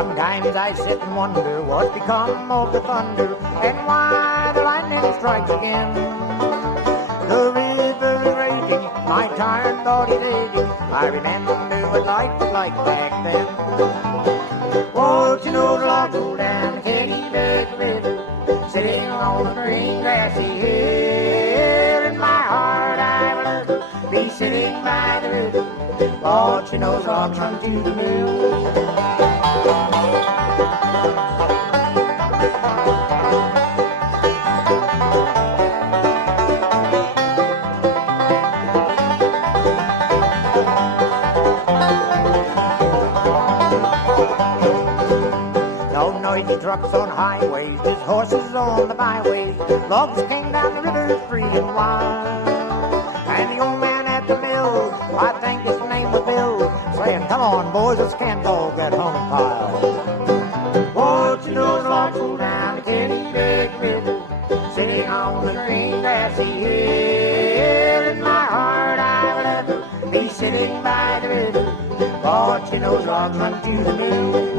Sometimes I sit and wonder what's become of the thunder and why the lightning strikes again. The river is raging, my tired body's aching. I remember what life was like back then. Won't you know the logs roll down the Kennebec River, sitting on the green grassy hill. In my heart I will ever be sitting by the river. Won't you know the logs run to the mill. Trucks on highways, there's horses on the byways. Logs came down the river free and wild. And the old man at the mill, I think his name was Bill, saying, come on boys, let's camp all get home pile. Won't you know the logs roll down the Kennebec River, sitting on the green grassy hill. In my heart I will ever be sitting by the river. Won't you know the logs run to the mill.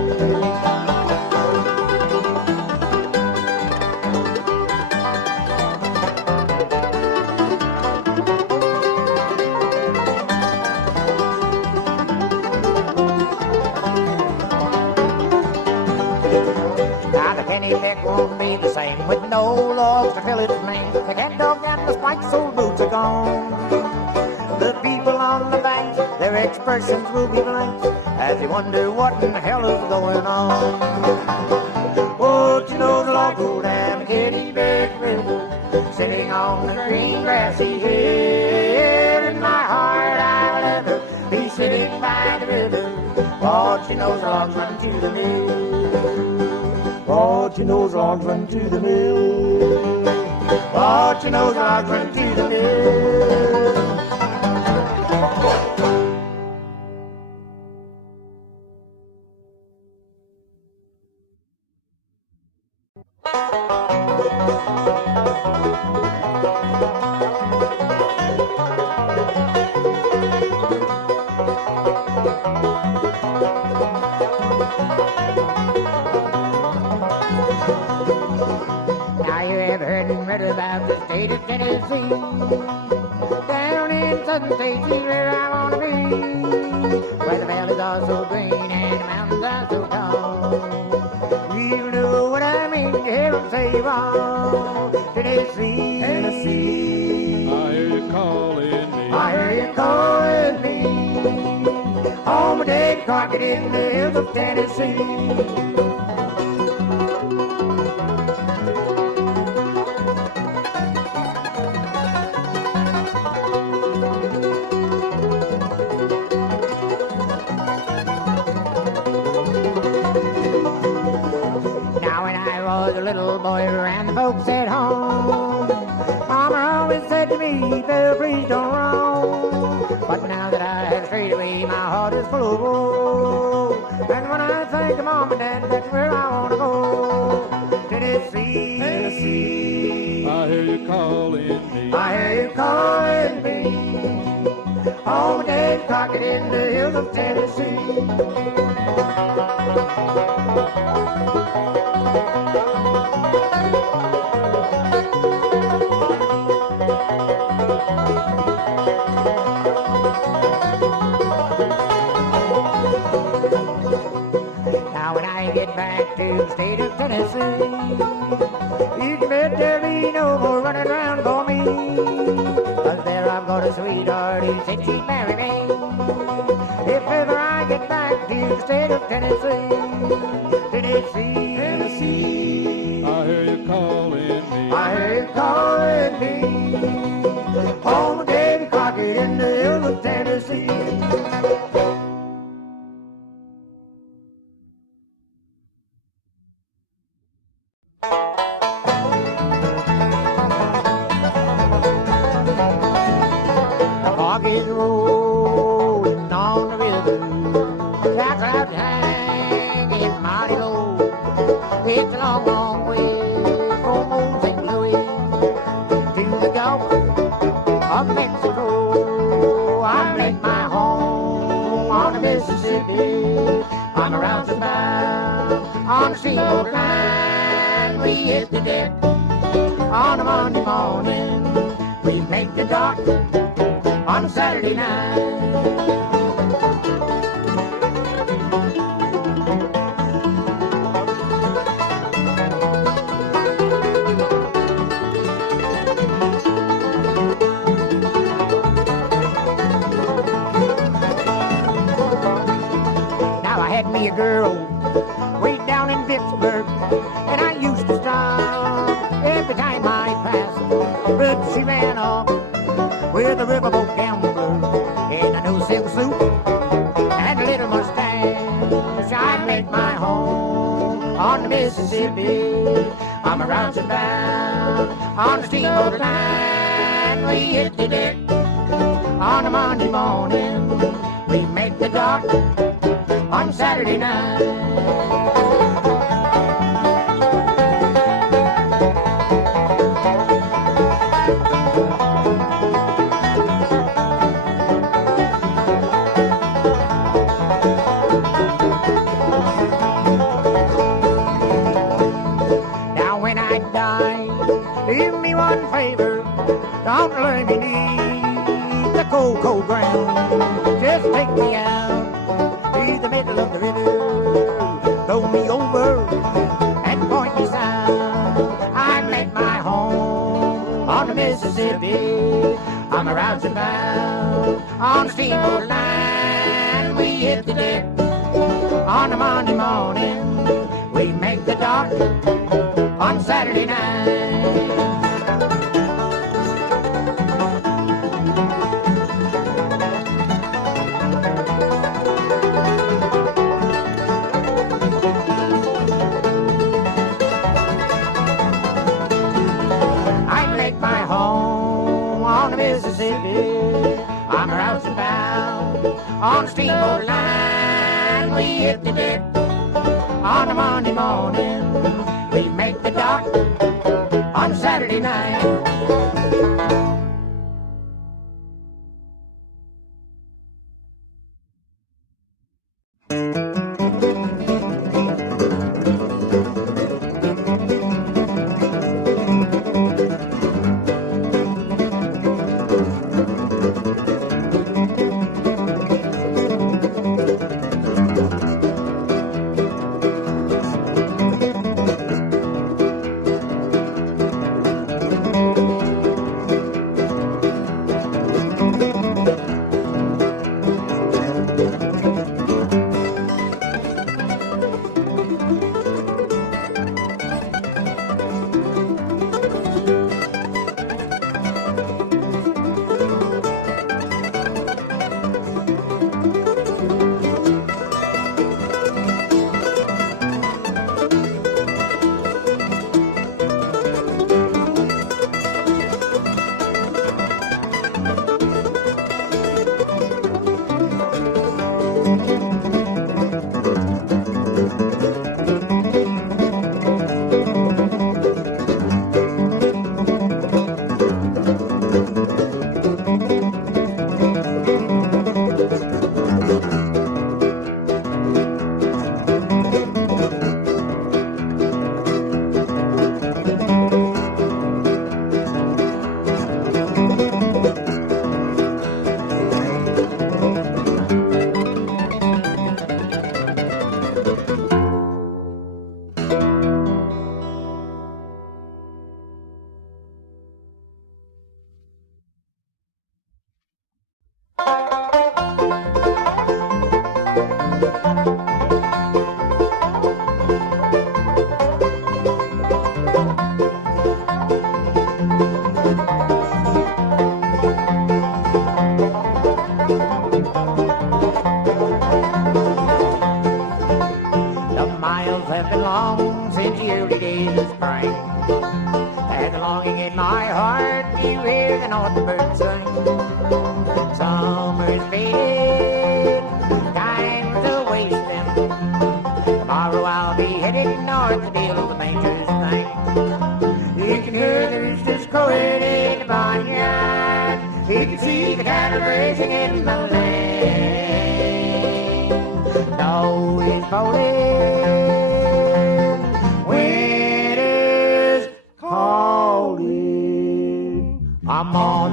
Kennebec won't be the same with no logs to fill its main. The cat dog and the spikes old boots are gone. The people on the banks, their expressions will be blank as they wonder what in the hell is going on. Won't you know the log roll down the Kennebec River, sitting on the green grassy hill. In my heart I will ever be sitting by the river. Won't you know the logs run to the mill. Won't you know the logs run to the mill. Won't you know the logs run to the mill. About the state of Tennessee, down in southern states is where I want to be, where the valleys are so green and the mountains are so tall. You know what I mean, you hear them say, oh, Tennessee, Tennessee. I hear you calling me, I hear you calling me, home a dead carcass in the hills of Tennessee. Little boy around the folks at home, Mama always said to me, Bill, please don't roam. But now that I have strayed away, my heart is full of woe. And when I think of Mom and Dad, that's where I want to go. Tennessee, Tennessee. I hear you calling me, I hear you calling me, home a dead carcass in the hills of Tennessee. Back to the state of Tennessee, you can bet there'll be no more running around for me, 'cause there I've got a sweetheart who said she'd marry me. If ever I get back to the state of Tennessee, Tennessee, Tennessee. I hear you calling me, I hear you calling me, home of Davy Crockett in the hills of Tennessee. It's a long, long way from old St. Louis to the Gulf of Mexico. I make my home on the Mississippi. I'm a roustabout. On the steamboat line, we hit the deck. On a Monday morning, we make the dock. On Saturday night. Me a girl way down in Vicksburg, and I used to stop every time I passed, but she ran off with a riverboat gambler in a new silk suit and a little mustache. I make my home on the Mississippi. I'm a roustabout on the steamboat line. We hit the deck on a Monday morning. We make the dock on Saturday night. Now when I die, give me one favor, don't let me leave the cold, cold ground. Just take me out the middle of the river, throw me over and point me south. I make my home on the Mississippi. I'm a roustabout on the steamboat line. We hit the deck on a Monday morning. We make the dock on Saturday night. Mississippi, I'm a roustabout on the steamboat line. We hit the deck on a Monday morning. We make the dock on Saturday night.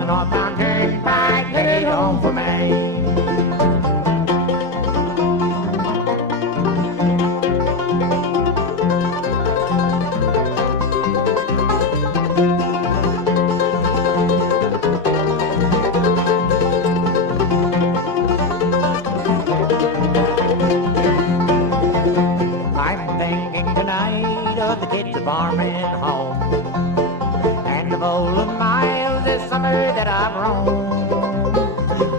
northbound turnpike, headed home for Maine. I'm thinking tonight of the kids at farming home, and of all the miles this summer that I've roamed.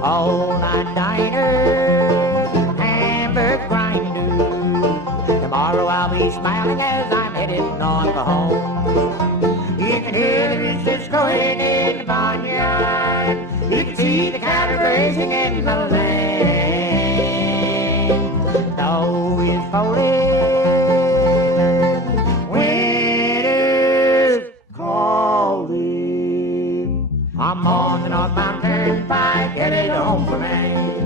All-night diners, hamburger grinders. Tomorrow I'll be smiling as I'm headed north for home. You can hear the roosters crowing in the barnyard. You can see the cattle grazing in the lane. Snow is falling. I'm on the northbound turnpike, headed home for Maine.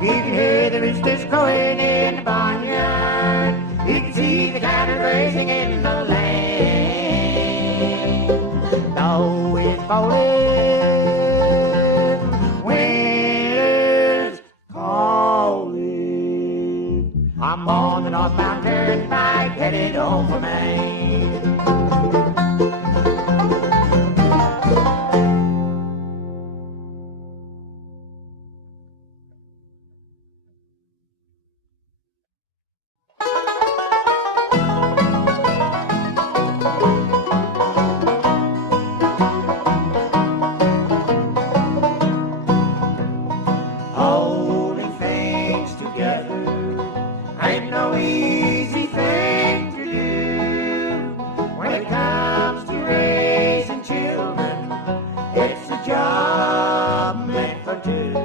You can hear the roosters crowing in the barnyard. You can see the cattle grazing in the lane. Snow is falling, winter's calling. I'm on the northbound turnpike, headed home for Maine. Holding things together ain't no easy thing to do. When it comes to raising children, it's a job meant for two.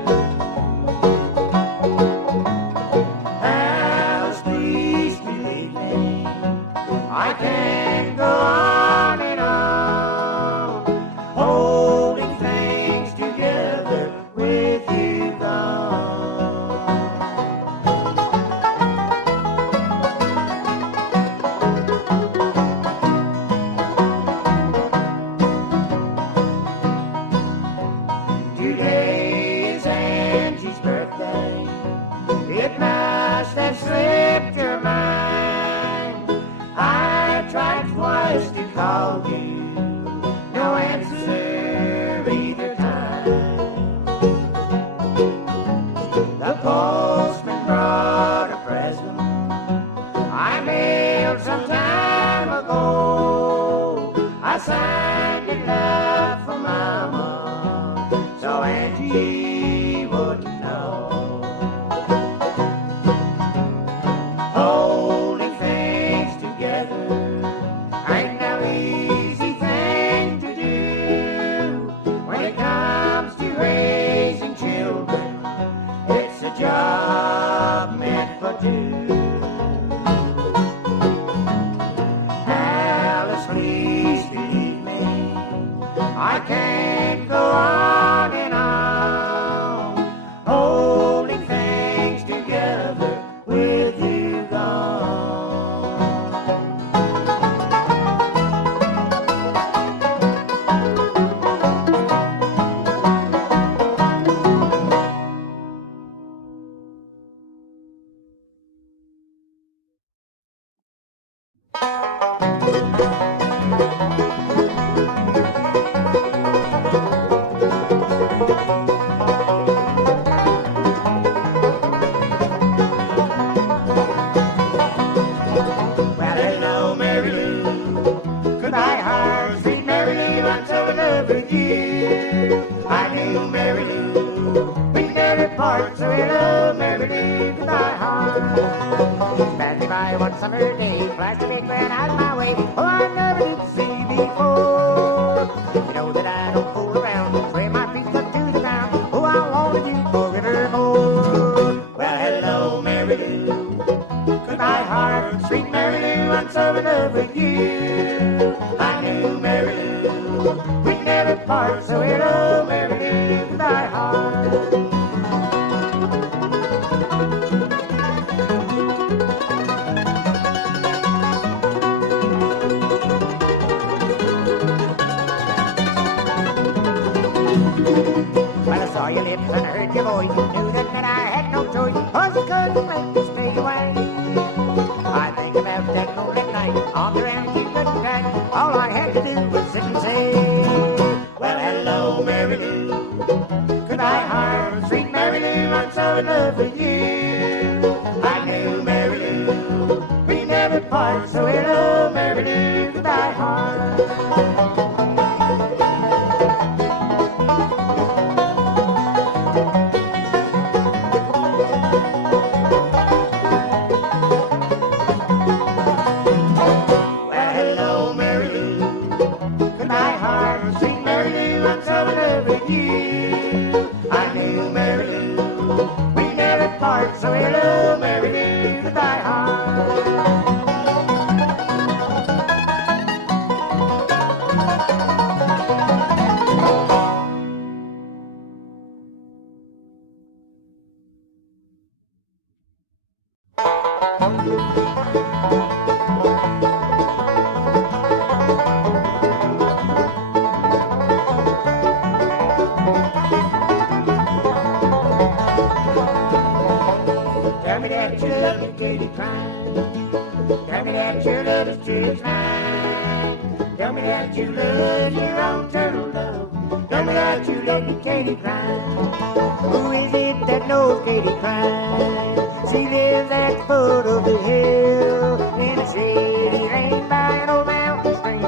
Alice, please believe me, I can't go on and on, holding things together with you gone. Today is Angie's birthday. It must have slipped your mind. I tried twice to call you, no answer either time. The postman brought a present I mailed some time ago. I signed it love for Mama, so Angie wouldn't know. Holding things together ain't no easy thing to do. When it comes to raising children, it's a job meant for two. Alice, please believe me, I can't go on and on, holding things together with you gone. Well, hello, Mary Lou. Goodbye, heart, sweet Mary Lou. I'm so in love with you. I knew Mary Lou. We never part, so hello, Mary Lou. Goodbye, heart. Passed me by one summer day, flashed a big man out of my way. Oh, I never did see before. You know that I don't fool around, sway my feet up to the ground. Oh, I wanted you forevermore. Well, hello, Mary Lou. Goodbye, heart, sweet Mary Lou. I'm so in love with you. I knew Mary wouldn't make me stay away. I think about that moonlit night on the empty good track. All I had to do was sit and say, well, hello, Mary Lou. Goodbye, heart, sweet Mary Lou, I'm so in love with you. I knew Mary Lou, we never part, so hello, Mary Lou, goodbye, heart. Well, hello, Mary Lou, goodbye, heart, sweet Mary Lou, I'm so in love with you. I knew Mary Lou, we never part, so hello, Mary Lou, goodbye, heart. Tell me that you love me, Katy Klein. Tell me that your love is true as mine. Tell me that you love your own turtle love. Tell me that you love me, Katy Klein. Who is it that knows Katy Klein? She lives at the foot of the hill in a shady lane by an old mountain stream.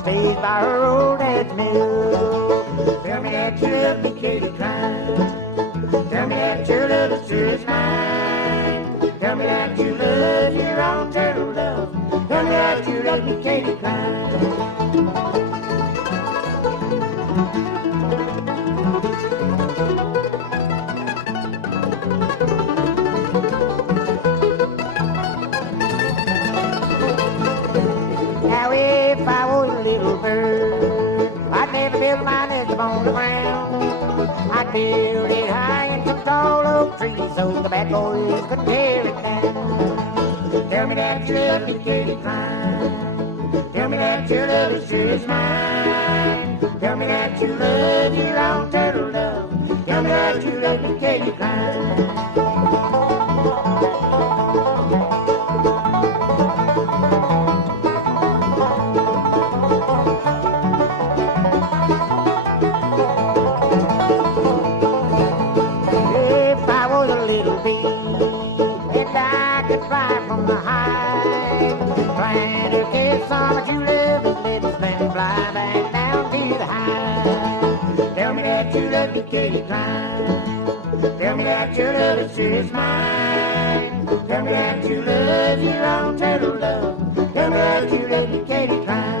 Stays by her old dad's mill. Tell me that you love me, Katy Klein. Tell me that your love is true as mine. Tell me that you love your own turtle love. Tell me that you love me, Katy Klein. Now if I was a little bird, I'd never build my nest upon the ground. I'd build it high in some tall oak trees so the bad boys couldn't tear it down. Tell me that you love me, Katy Klein. Tell me that your love is true as mine. Tell me that you love your own turtle love. Tell me that you love me, Katy Klein. If I was a little bee and I could fly from the high, trying to kiss some of you little lips, then fly back down to the high. Tell me that you love me, Katy Klein. Tell me that your love is true as mine. Tell me that you love your own turtle love. Tell me that you love me, Katy Klein.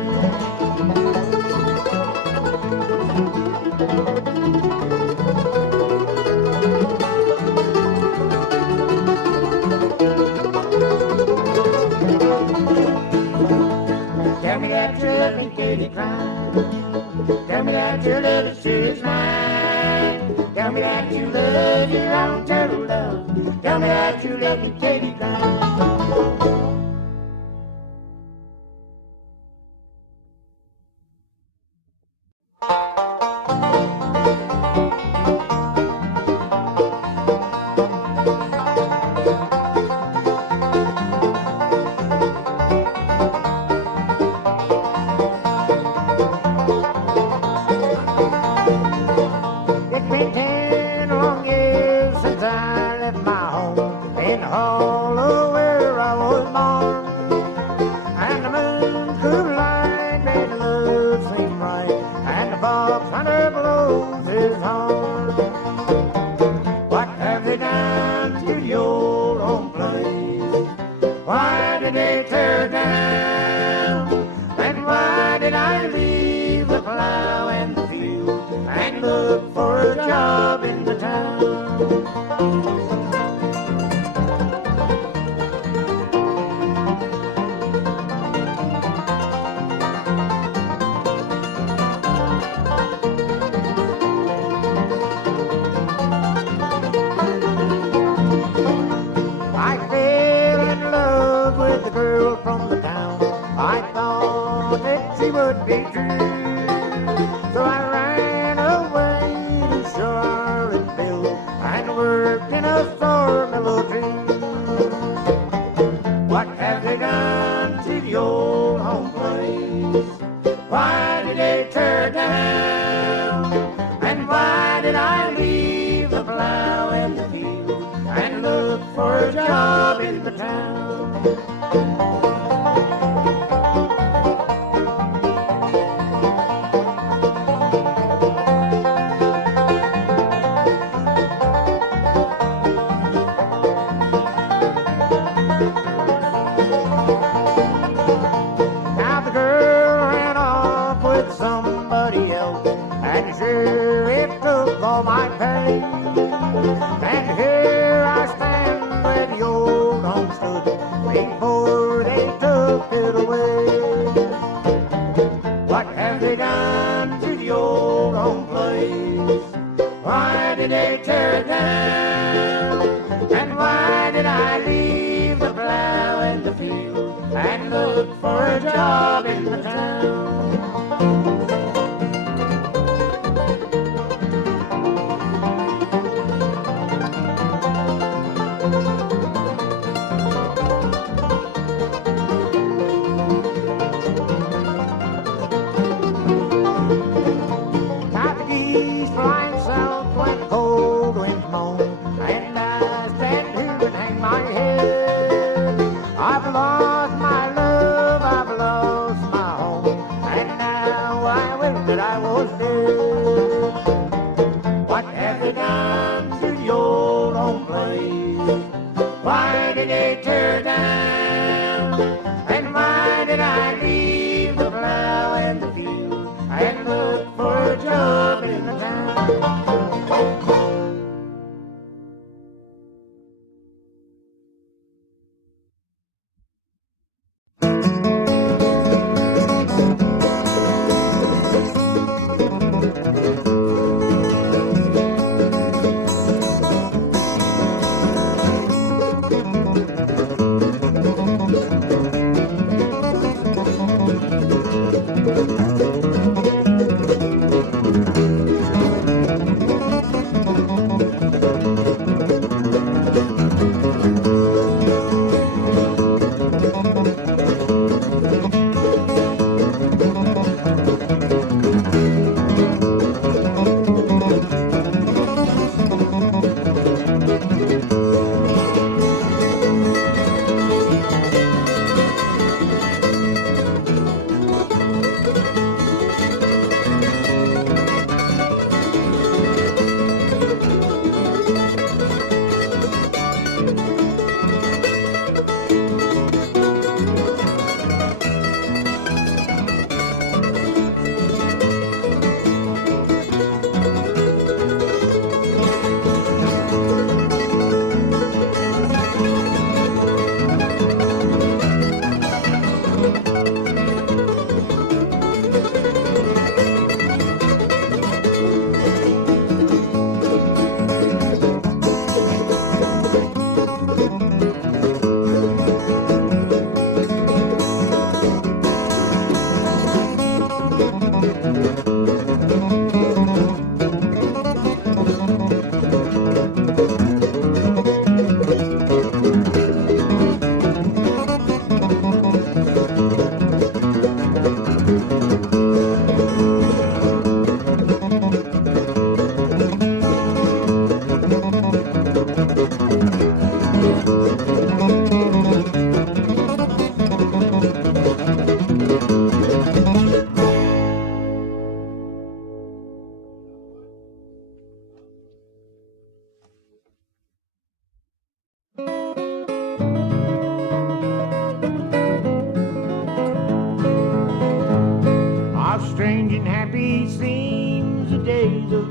Tell me that you love me, Katy Klein. Tell me that your love is true as mine. Tell me that you love your own turtle love. Tell me that you love me, Katy Klein. It's been 10 long years since I left my home in the hollow where I was born. And the moon's cool light made the love seem right, and the fox hunter blows his horn. What have they done to the old home place? Why did they tear it down? And why did I leave the plow and the field and look for a job in the town? I fell in love with the girl from the town. I thought that she would be true. So I ran away to Charlottesville and worked in a before they took it away. What have they done to the old home place? Why did they tear it down? And why did I leave the plow in the field and look for a job in the town?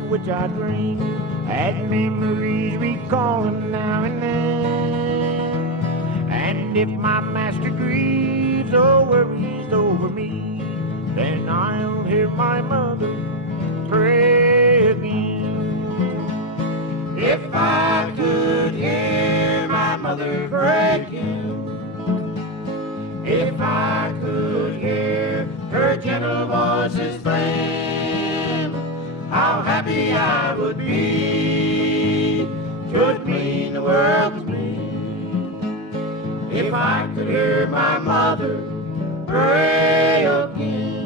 Which I dream, had memories recall them now and then. And if my master grieves or worries over me, then I'll hear my mother pray again. If I could hear my mother pray again, if I could hear her gentle voices flame, how happy I would be. 'Twould mean the world to me if I could hear my mother pray again.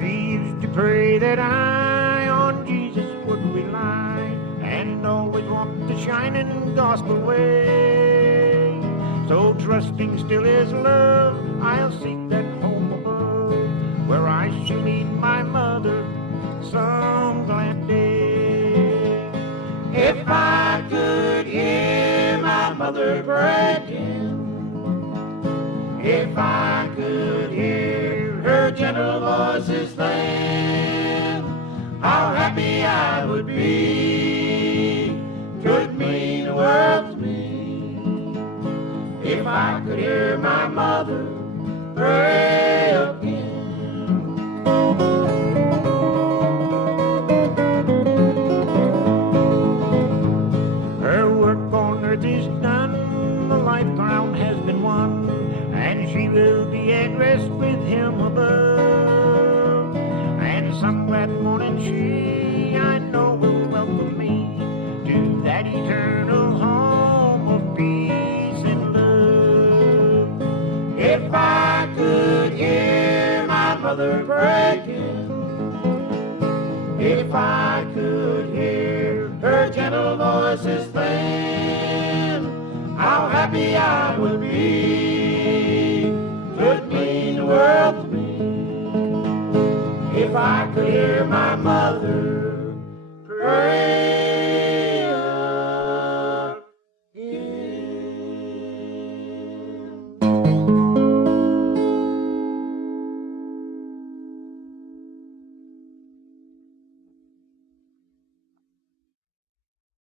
She used to pray that I on Jesus would rely and always walk the shining gospel way. So trusting still is love, I'll seek that home above, where I shall meet my mother some glad day. If I could hear my mother pray again, if I could hear her gentle voices then, how happy I would would be. 'Twould mean the world to me if I could hear my mother pray again. Her work on earth is done, the life crown has been won, and she will be at rest with him above. And some glad morning she, I know, will welcome me to that eternal home of peace and love. If I could hear my mother pray again, if I could hear her gentle voice exclaim, how happy I would be.